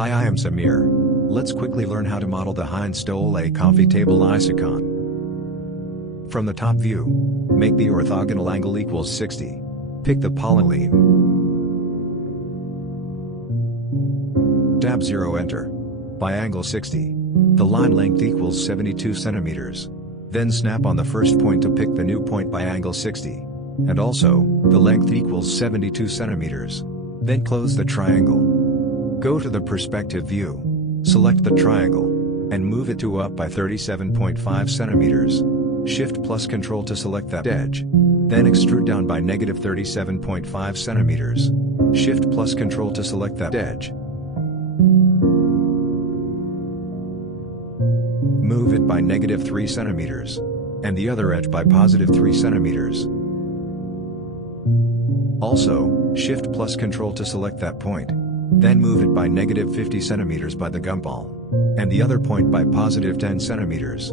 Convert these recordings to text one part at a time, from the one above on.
Hi, I am Samir. Let's quickly learn how to model the HEIN STOLLE coffee table Isokon. From the top view, make the orthogonal angle equals 60. Pick the polyline. Tab 0 enter. By angle 60. The line length equals 72 centimeters. Then snap on the first point to pick the new point by angle 60. And also, the length equals 72 centimeters. Then close the triangle. Go to the perspective view. Select the triangle. And move it to up by 37.5 centimeters. Shift plus Control to select that edge. Then extrude down by negative 37.5 centimeters. Shift plus Control to select that edge. Move it by negative 3 centimeters. And the other edge by positive 3 centimeters. Also, Shift plus Control to select that point. Then move it by negative 50 centimeters by the gumball. And the other point by positive 10 centimeters.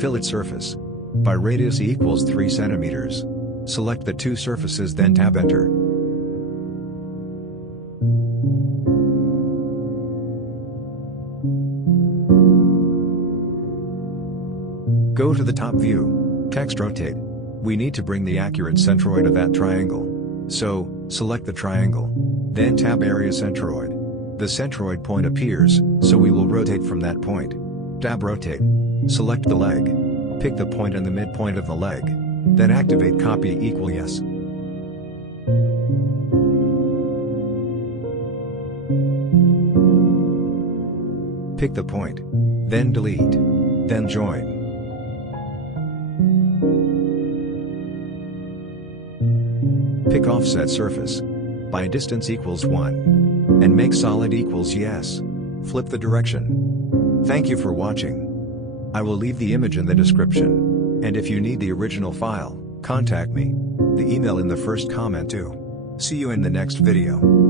Fillet surface. By radius equals 3 centimeters. Select the two surfaces, then tab enter. Go to the top view, text rotate. We need to bring the accurate centroid of that triangle. So, select the triangle. Then tab area centroid. The centroid point appears, so we will rotate from that point. Tab rotate. Select the leg. Pick the point and the midpoint of the leg. Then activate copy equal yes. Pick the point. Then delete. Then join. Pick offset surface. By distance equals 1. And make solid equals yes. Flip the direction. Thank you for watching. I will leave the image in the description. And if you need the original file, contact me. The email in the first comment too. See you in the next video.